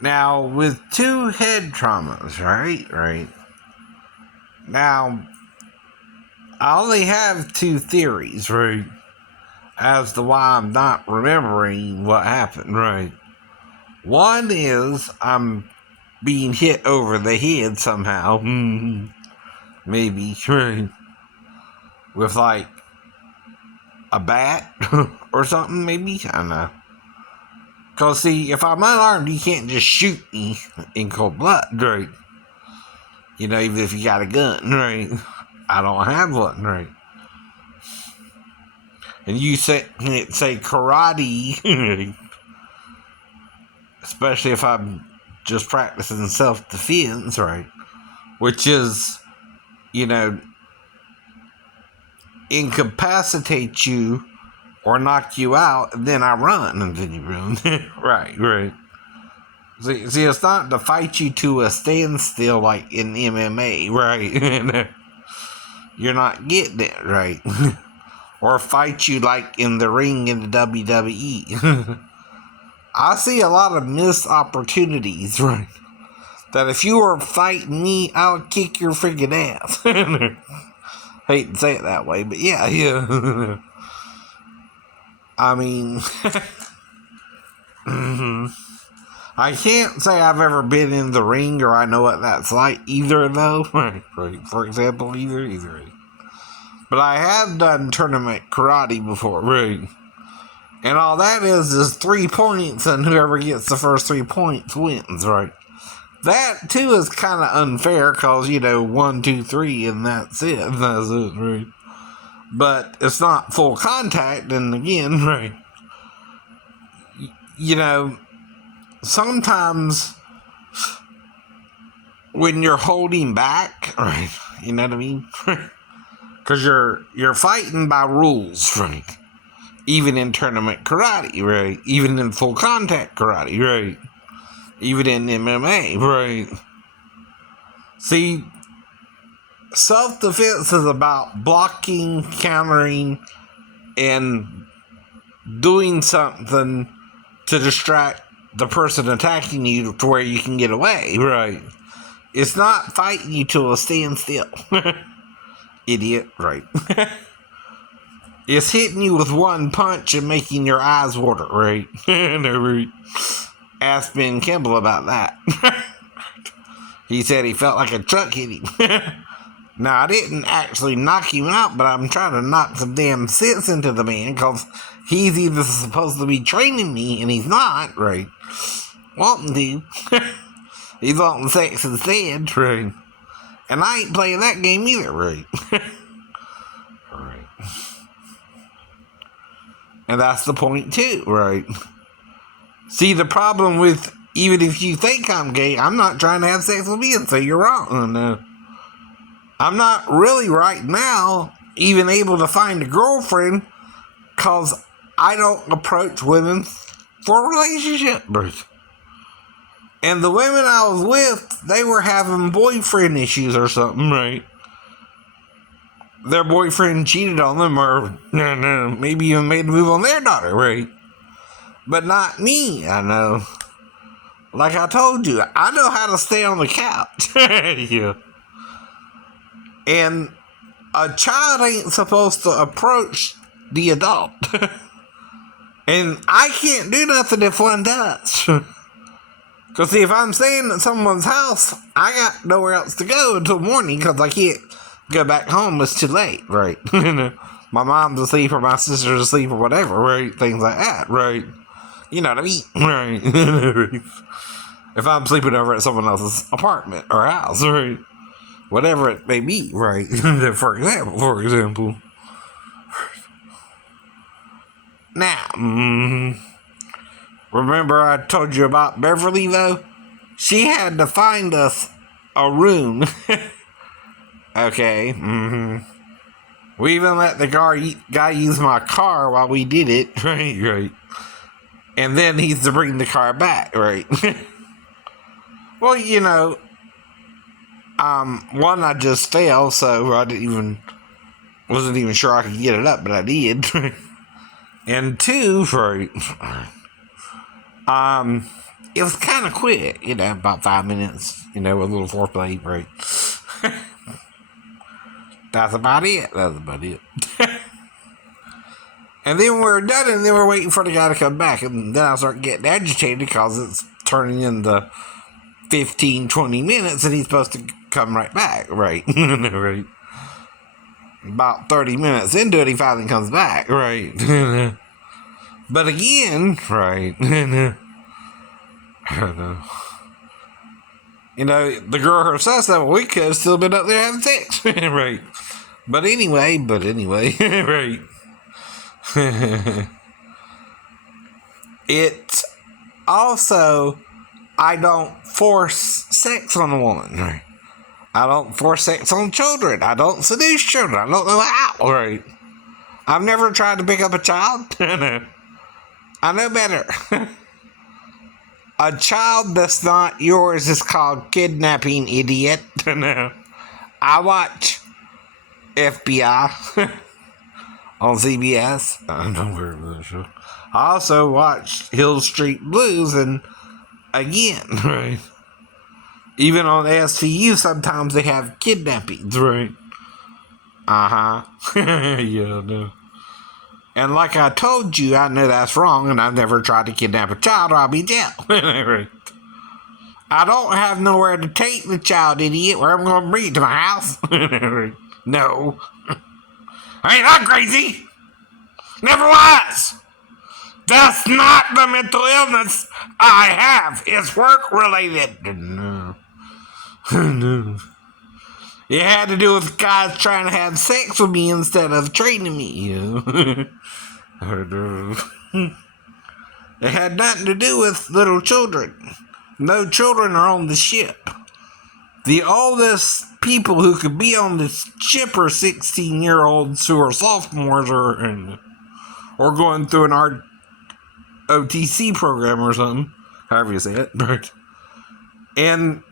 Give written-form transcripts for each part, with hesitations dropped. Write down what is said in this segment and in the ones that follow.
Now, with two head traumas, right? Now, I only have two theories, right? As to why I'm not remembering what happened, right? One is I'm being hit over the head somehow. Maybe, right? With like a bat or something, maybe? I don't know. Because, see, if I'm unarmed, you can't just shoot me in cold blood, right? You know, even if you got a gun, right? I don't have one, right? And you say karate, especially if I'm just practicing self-defense, right? Which is, you know, incapacitate you or knock you out, and then I run, and then you run. Right. See, it's not to fight you to a standstill like in MMA, right? You're not getting it, right? Or fight you like in the ring in the WWE. I see a lot of missed opportunities, right? That if you were fighting me, I would kick your freaking ass. Hate to say it that way, but yeah. I mean, I can't say I've ever been in the ring or I know what that's like either, though. For example, either. But I have done tournament karate before, right? And all that is 3 points, and whoever gets the first 3 points wins, right? That, too, is kind of unfair, because, 1, 2, 3, and that's it, right? But it's not full contact, and again, right? Sometimes when you're holding back, right? You know what I mean? Because you're fighting by rules, right? Even in tournament karate, right? Even in full contact karate, right? Even in MMA, right? See, self-defense is about blocking, countering, and doing something to distract the person attacking you to where you can get away, right? It's not fighting you to a standstill. Idiot, right? It's hitting you with one punch and making your eyes water, right? Ask Ben Kimball about that. He said he felt like a truck hit him. Now, I didn't actually knock him out, but I'm trying to knock some damn sense into the man, because he's either supposed to be training me, and he's not, right? Wanting to. He's wanting sex instead, right? And I ain't playing that game either, right? Right. And that's the point, too, right? See, the problem with, even if you think I'm gay, I'm not trying to have sex with you, so you're wrong. I'm not really right now even able to find a girlfriend, because I don't approach women for relationships. And the women I was with, they were having boyfriend issues or something, right? Their boyfriend cheated on them, or maybe even made a move on their daughter, right? But not me, I know. Like I told you, I know how to stay on the couch. Yeah. And a child ain't supposed to approach the adult. And I can't do nothing if one does. Because, see, if I'm staying at someone's house, I got nowhere else to go until morning, because I can't go back home. It's too late, right? My mom's asleep, or my sister's asleep, or whatever, right? Things like that, right? You know what I mean, right? If I'm sleeping over at someone else's apartment or house, right? Whatever it may be, right? For example. Now, remember I told you about Beverly, though? She had to find us a room. Okay. We even let the guy use my car while we did it. Right. And then he's to bring the car back, right? Well, one, I just fell, so wasn't even sure I could get it up, but I did. And two, right, it was kind of quick, about 5 minutes, with a little foreplay, right? That's about it. And then we're done, and then we're waiting for the guy to come back, and then I start getting agitated because it's turning into 15, 20 minutes, and he's supposed to come right back, right? Right. About 30 minutes into it, he finally comes back, right? But again, right? I don't know. The girl herself said, well, we could have still been up there having sex, right? But anyway, right? It's also, I don't force sex on a woman, right? I don't force sex on children. I don't seduce children. I don't know how, right? I've never tried to pick up a child. I know better. A child that's not yours is called kidnapping, idiot. I watch FBI on CBS. I don't know that show. I also watch Hill Street Blues, and again, right? Even on SVU, sometimes they have kidnappings, right? Yeah, no. And like I told you, I know that's wrong, and I've never tried to kidnap a child, or I'll be jailed. Right. I don't have nowhere to take the child, idiot. Where I'm going to bring it to my house? No. I ain't not crazy. Never was. That's not the mental illness I have. It's work related. No. No. It had to do with guys trying to have sex with me instead of training me. It had nothing to do with little children. No children are on the ship. The oldest people who could be on the ship are 16-year-olds who are sophomores or going through an ROTC program or something. However you say it. And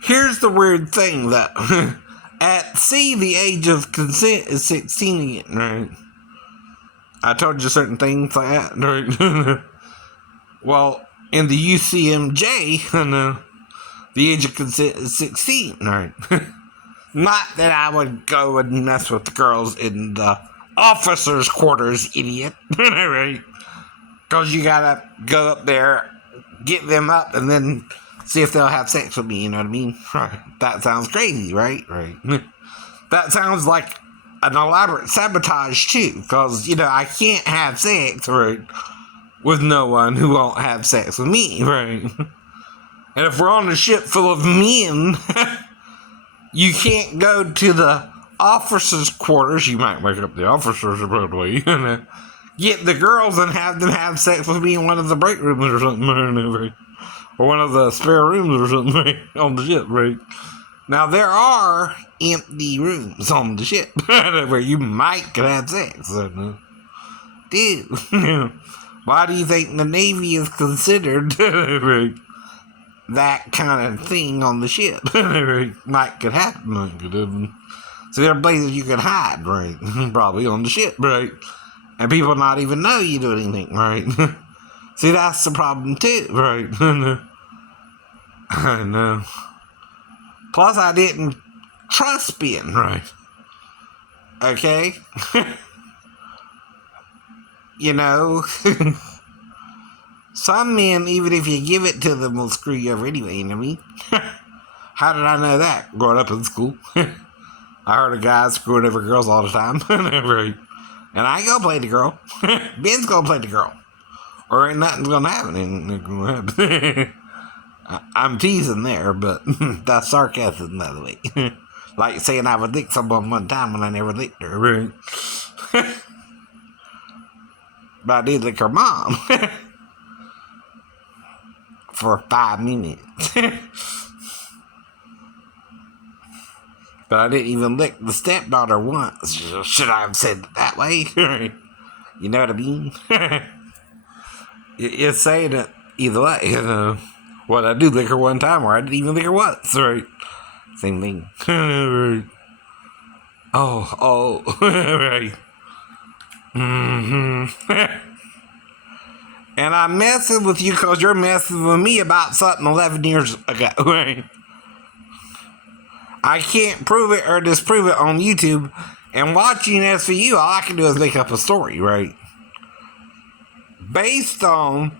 here's the weird thing, that at sea, the age of consent is 16 again, right? I told you certain things like that, right? Well, in the UCMJ, the age of consent is 16, right? Not that I would go and mess with the girls in the officers' quarters, idiot, right? Because you gotta go up there, get them up, and then see if they'll have sex with me, you know what I mean? Right. That sounds crazy, right? Right. That sounds like an elaborate sabotage, too, because, I can't have sex, right, with no one who won't have sex with me, right? And if we're on a ship full of men, you can't go to the officers' quarters. You might wake up the officers probably, get the girls and have them have sex with me in one of the break rooms or something, right? Or one of the spare rooms or something, right, on the ship, right? Now, there are empty rooms on the ship where you might could have sex. Dude, why do you think the Navy is considered right, that kind of thing on the ship? Right? Might could happen. So there are places you could hide, right? Probably on the ship, right? And people not even know you do anything, right? See, that's the problem too, right? I know. Plus, I didn't trust being right. Okay? Some men, even if you give it to them, will screw you over anyway, you know what I mean? How did I know that? Growing up in school. I heard of guys screwing over girls all the time. Right. And I ain't gonna play the girl. Ben's gonna play the girl. Or ain't nothing's gonna happen. I'm teasing there, but that's sarcasm, by the way. Like saying I would lick someone one time when I never licked her, right? But I did lick her mom. For 5 minutes. But I didn't even lick the stepdaughter once. Should I have said it that way? You know what I mean? It's saying it either way, Well, I did lick her one time, or I didn't even lick her once, right? Same thing. Right. Oh, right. Mm-hmm. And I'm messing with you because you're messing with me about something 11 years ago, right? I can't prove it or disprove it on YouTube. And watching SVU, all I can do is make up a story, right? Based on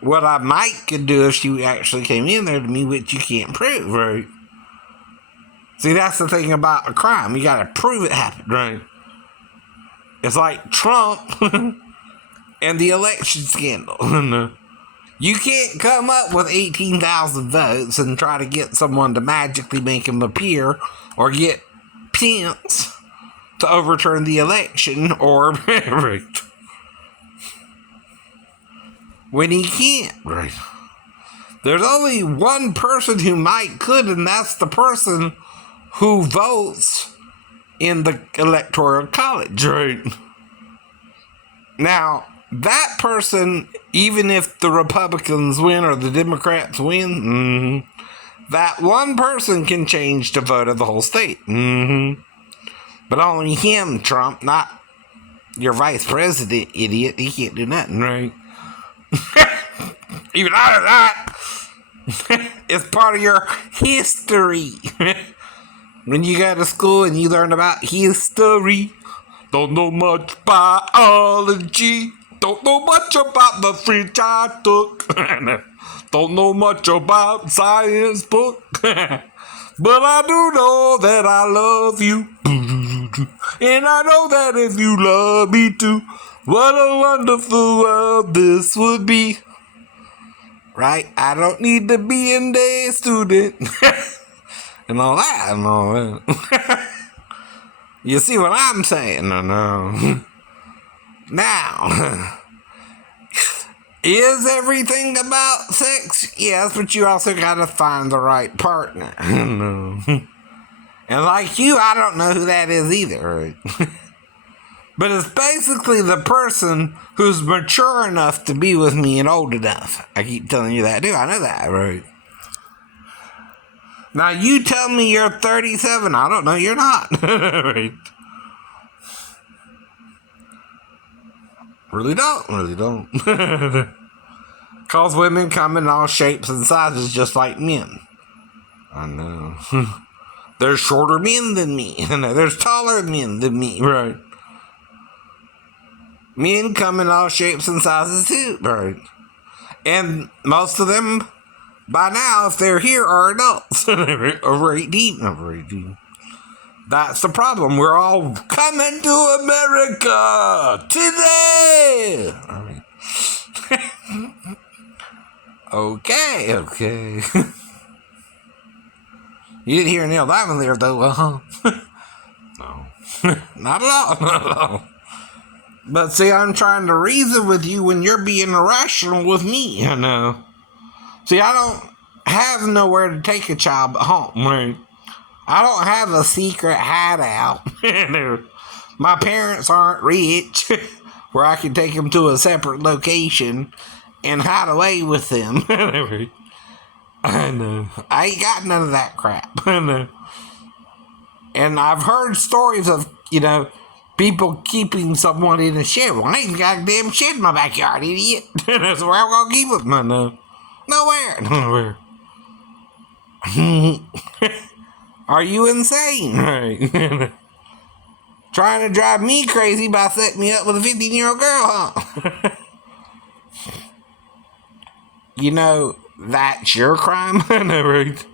what I might could do if she actually came in there to me, which you can't prove, right? See, that's the thing about a crime. You gotta prove it happened, right? It's like Trump and the election scandal. You can't come up with 18,000 votes and try to get someone to magically make him appear or get Pence to overturn the election or when he can't, right? There's only one person who might could, and that's the person who votes in the electoral college, right? Now, that person, even if the Republicans win or the Democrats win, that one person can change the vote of the whole state. But only him, Trump, not your vice president, idiot. He can't do nothing, right? Even out of that, it's part of your history. When you go to school and you learn about history, don't know much biology, don't know much about the French I took, don't know much about science book, but I do know that I love you, and I know that if you love me too, what a wonderful world this would be. Right? I don't need to be a day student. And all that, and all that. You see what I'm saying? No. Now, is everything about sex? Yes, but you also gotta find the right partner. No. And like you, I don't know who that is either, right? But it's basically the person who's mature enough to be with me and old enough. I keep telling you that, dude. I know that, right? Now, you tell me you're 37. I don't know. You're not. Right? Really don't. Because women come in all shapes and sizes just like men. I know. There's shorter men than me. There's taller men than me, right? Men come in all shapes and sizes too, right? And most of them, by now, if they're here, are adults. Over 18. That's the problem. We're all coming to America today. All right. Okay. You didn't hear Neil Diamond there, though, huh? No. Not at all. But see, I'm trying to reason with you when you're being irrational with me, you know. See, I don't have nowhere to take a child but home, right? I don't have a secret hideout. My parents aren't rich where I can take them to a separate location and hide away with them. I know. I ain't got none of that crap. I know. And I've heard stories of, people keeping someone in a shed. Well, I ain't got a damn shed in my backyard, idiot. That's where I'm going to keep them. No. Nowhere. Are you insane? Right. Trying to drive me crazy by setting me up with a 15-year-old girl, huh? That's your crime. Right?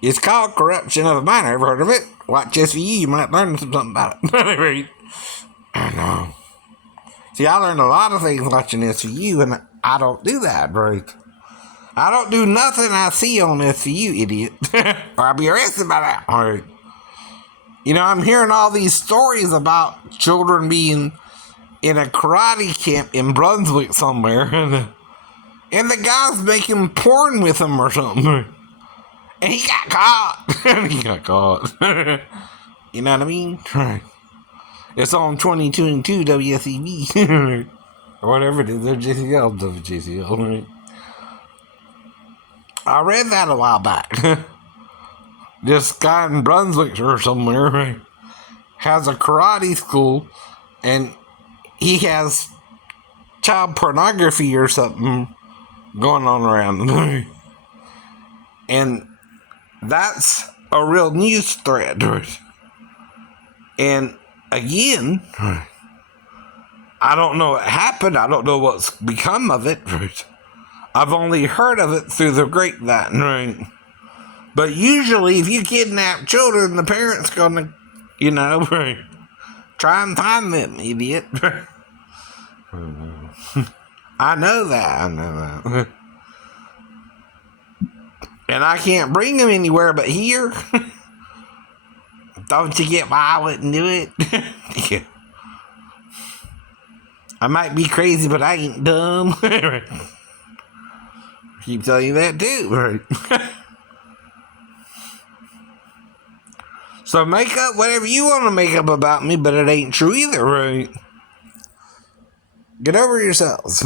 It's called corruption of a minor. Ever heard of it? Watch SVU, you might learn something about it. Right? I know. See, I learned a lot of things watching SVU, and I don't do that, right? I don't do nothing I see on SVU, idiot. Or I'll be arrested by that. All right. I'm hearing all these stories about children being in a karate camp in Brunswick somewhere, and the guy's making porn with them or something. And he got caught. You know what I mean? Right. It's on 22 WSEB. Or whatever it is. They're JCL. WJCL, right? I read that a while back. This guy in Brunswick or somewhere, right, has a karate school, and he has child pornography or something going on around. And that's a real news thread. And again, I don't know what happened. I don't know what's become of it. I've only heard of it through the grapevine, right? But usually, if you kidnap children, the parents gonna, right, try and find them, idiot. I know that. And I can't bring them anywhere but here. Don't you get why I wouldn't do it? Yeah. I might be crazy, but I ain't dumb. Keep telling you that too, right? So make up whatever you want to make up about me, but it ain't true either, right? Get over yourselves.